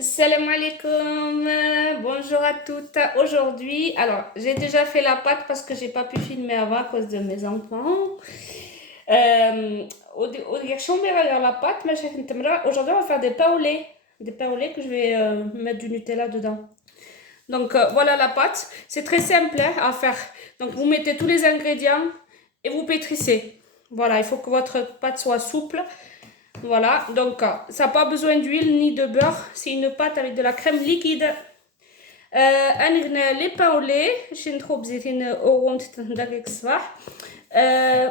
Salam alaikum, bonjour à toutes. Aujourd'hui, alors j'ai déjà fait la pâte parce que j'ai pas pu filmer avant à cause de mes enfants. Euh, la pâte, mais aujourd'hui on va faire des pains au lait. Des pains au lait que je vais mettre du Nutella dedans. Donc voilà la pâte. C'est très simple hein, à faire. Donc vous mettez tous les ingrédients et vous pétrissez. Voilà, il faut que votre pâte soit souple. Voilà, donc ça n'a pas besoin d'huile ni de beurre. C'est une pâte avec de la crème liquide. أنا لي باولي شي نخوب زيتين أوغونت داك الصباح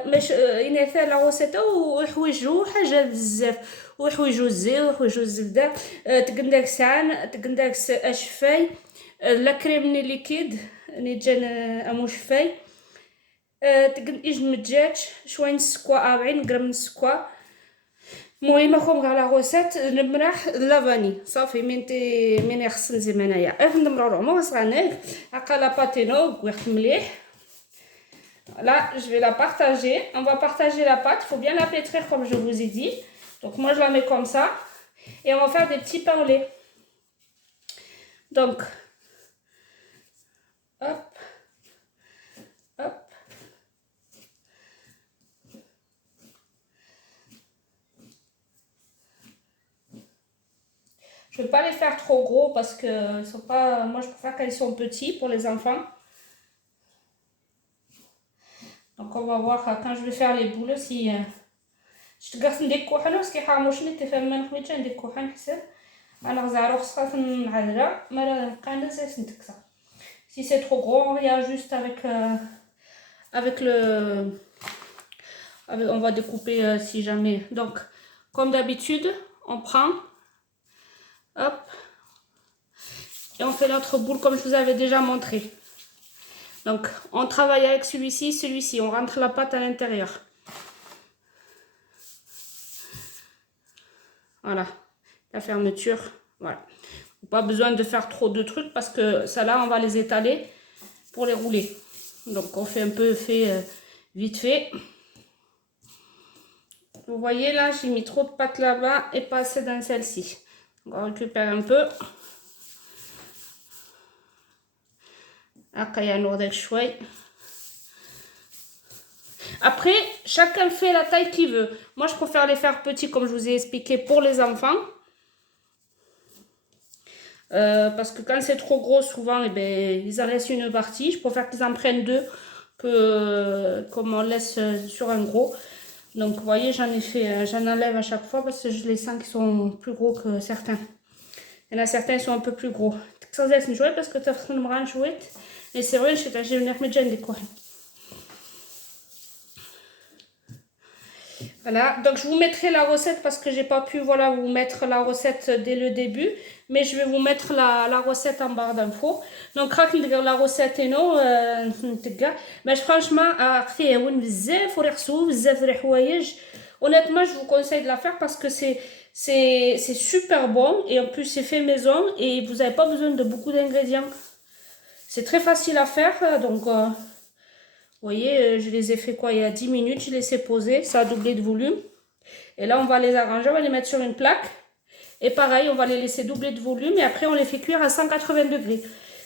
باش ينثال لا غوسيتا وحويجو حاجة بزاف وحويجو الزيت وحويجو الزبدة تقنداك ساعان تقنداك أشفاي لا كريم ني ليكيد ني جان أمو شفاي تقن إيج مدجاج شوية نسكوا 40 غرام نسكوا المهم اخوهم كاع لا غوسيت المراح لافاني صافي من يغسل زي ما انايا نمرو مو صغانيك هكا لا باتينو كويخ مليح. Là, je vais la partager. On va partager la pâte. Il faut bien la pétrir comme je vous ai dit. Donc, moi, je la mets comme ça. Et on va faire des petits pains au lait. Donc, hop, hop. Je ne vais pas les faire trop gros parce que sont pas. Moi, je préfère quand ils sont petits pour les enfants. Donc, on va voir quand je vais faire les boules si. شتقاس ندير كحل وسكي حاموشني تفهمن خويتها ندير كحل نحسب انا زعرو خصها نعذرا ما كان نسيت نتكسر. Si c'est trop gros, on réajuste avec le on va découper si jamais. Donc comme d'habitude, on prend hop et on fait notre boule comme je vous avais déjà montré. Donc on travaille avec celui-ci, on rentre la pâte à l'intérieur. Voilà, la fermeture, voilà. Pas besoin de faire trop de trucs parce que ça là, on va les étaler pour les rouler. Donc on fait un peu vite fait. Vous voyez là, j'ai mis trop de pâte là-bas et pas assez dans celle-ci. On récupère un peu. Après, chacun fait la taille qu'il veut. Moi, je préfère les faire petits comme je vous ai expliqué pour les enfants. Parce que quand c'est trop gros, souvent, eh ben, ils en laissent une partie. Je préfère qu'ils en prennent deux que comme on laisse sur un gros. Donc, vous voyez, j'en enlève à chaque fois parce que je les sens qui sont plus gros que certains. Il y en a certains qui sont un peu plus gros. Parce que tu as une chouette. Et c'est vrai, j'ai une des quoi. Voilà, donc je vous mettrai la recette parce que j'ai pas pu voilà, vous mettre la recette dès le début, mais je vais vous mettre la recette en barre d'infos. Donc la recette et non, mais franchement, honnêtement, je vous conseille de la faire parce que c'est super bon et en plus c'est fait maison et vous n'avez pas besoin de beaucoup d'ingrédients. C'est très facile à faire, donc vous voyez, je les ai fait quoi il y a 10 minutes, je les ai laissé poser, ça a doublé de volume. Et là, on va les arranger, on va les mettre sur une plaque. Et pareil, on va les laisser doubler de volume et après, on les fait cuire à 180 degrés.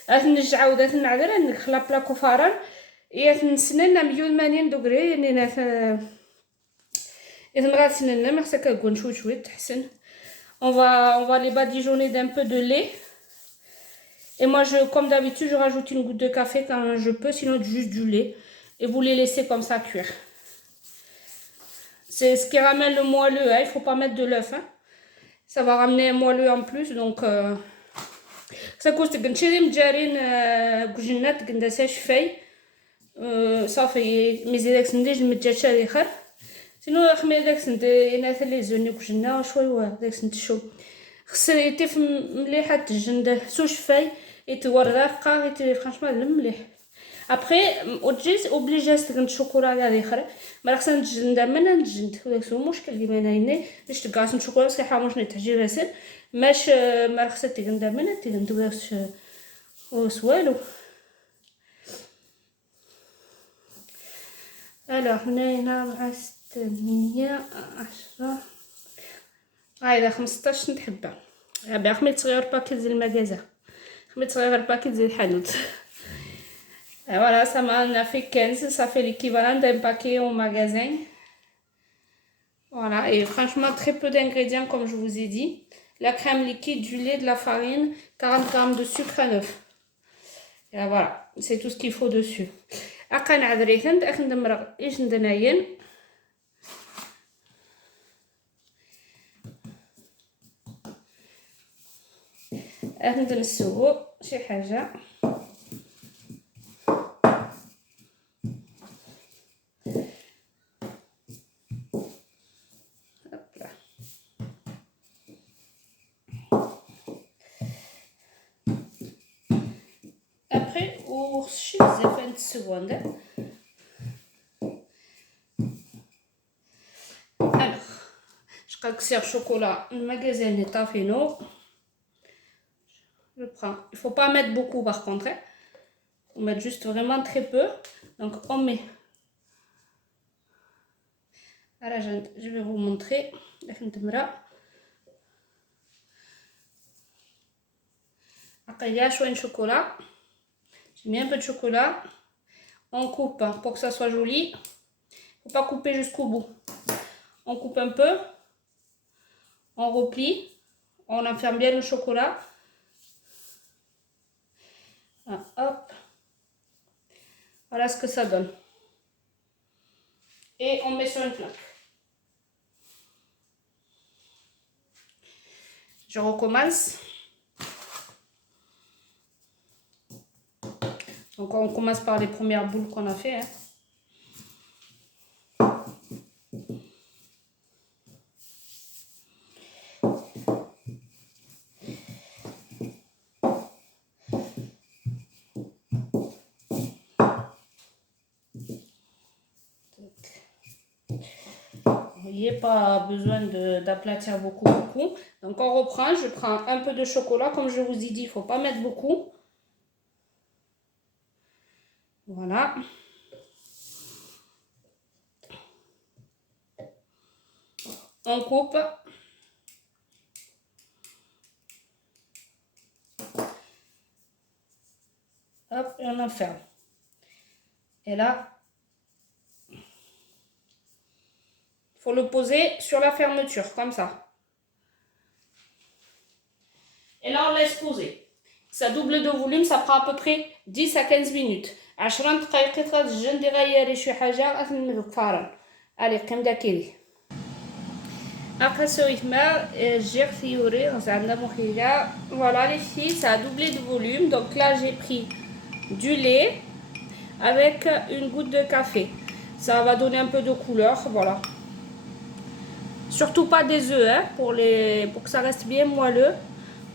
La plaque au farine. Et à 180 degrés. On va les badigeonner d'un peu de lait. Et moi, comme d'habitude, je rajoute une goutte de café quand je peux, sinon juste du lait. Et vous les laissez comme ça cuire. C'est ce qui ramène le moelleux, hein. Il ne faut pas mettre de l'œuf. Hein. Ça va ramener un moelleux en plus. Donc, ça coûte que je مجرين كندا شفاي صافي ميزي داك سندي je متجاتش على الاخر سينو خمي داك سندي انا ثلي زوني كجنا شوي داك سند شو خص يتف مليحه تجند سو شفاي يتورقا يتي فرانشمون مليح. Après, obligé de chocolat à l'écran. Mais là, c'est un dame un jeune. C'est un mouche qui vient d'ailleurs. Je te gagne un chocolat parce que hamouche n'est pas juste. Mais c'est un dame un petit un douce au swallow. Alors, نينا رست 110. هاي 15 نحبها. حميت صغير باكيت ديال المكازا حميت صغير باكيت ديال الحانوت. Et voilà, ça m'en a fait 15, ça fait l'équivalent d'un paquet au magasin. Voilà, et franchement, très peu d'ingrédients comme je vous ai dit. La crème liquide, du lait, de la farine, 40 grammes de sucre à l'œuf. Et voilà, c'est tout ce qu'il faut dessus. أكا نعذري هند أكن دمرغ إيش ندناين. أكن نسوو شي حاجة. Après, au chez 20 secondes. Alors, je crois que c'est un chocolat. Le magasin est Tafino. Je prends. Il ne faut pas mettre beaucoup par contre. Hein. On met juste vraiment très peu. Donc, on met. Alors, je vais vous montrer. Après, il y a un chocolat. J'ai mis un peu de chocolat. On coupe pour que ça soit joli. Il ne faut pas couper jusqu'au bout. On coupe un peu. On replie. On enferme bien le chocolat. Ah, hop. Voilà ce que ça donne. Et on met sur une plaque. Je recommence. Donc on commence par les premières boules qu'on a fait. Hein. Vous voyez, pas besoin d'aplatir beaucoup. Donc on reprend, je prends un peu de chocolat. Comme je vous ai dit, il ne faut pas mettre beaucoup. Voilà. On coupe. Hop, et on enferme. Et là, il faut le poser sur la fermeture, comme ça. Et là, on laisse poser. Ça double de volume, ça prend à peu près 10 à 15 minutes. 10 دقائق غتجن دغيري شي حاجة غتنفرن. Allez, كم داكيري. Après ce rythme, j'ai fioré, voilà les filles, ça a doublé de volume. Donc là, j'ai pris du lait avec une goutte de café. Ça va donner un peu de couleur, voilà. Surtout pas des œufs, hein, pour que ça reste bien moelleux.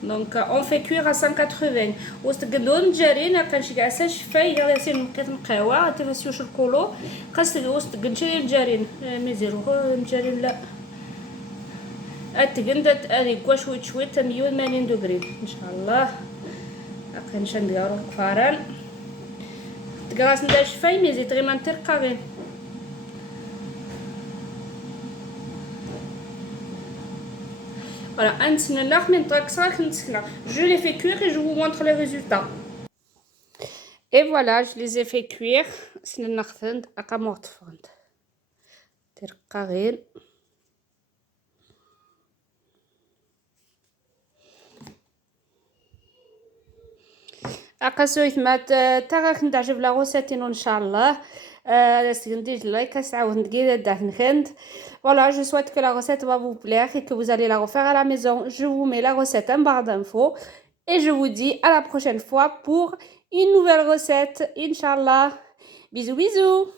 Donc on fait cuire à 180. وستقلون جارين كنشي كاع شفاي غاسين كتنقاوا تفسيو الكولو خاص وستقنشي جارين ميزيرو جارين لا اتقندت ادي كوا شويه 180 دوغري ان شاء الله كنشن ديالو كفاران تقراس ندير شفاي ميزي تغيمان ترقاغين. Voilà, je les fais cuire et je vous montre les résultats. Et voilà, je les ai fait cuire. أقصويت ما تاغاك ندعجب لا غوسيت إن شاء الله. Voilà, je souhaite que la recette va vous plaire et que vous allez la refaire à la maison. Je vous mets la recette en barre d'infos et je vous dis à la prochaine fois pour une nouvelle recette. Inch'Allah. Bisous, bisous.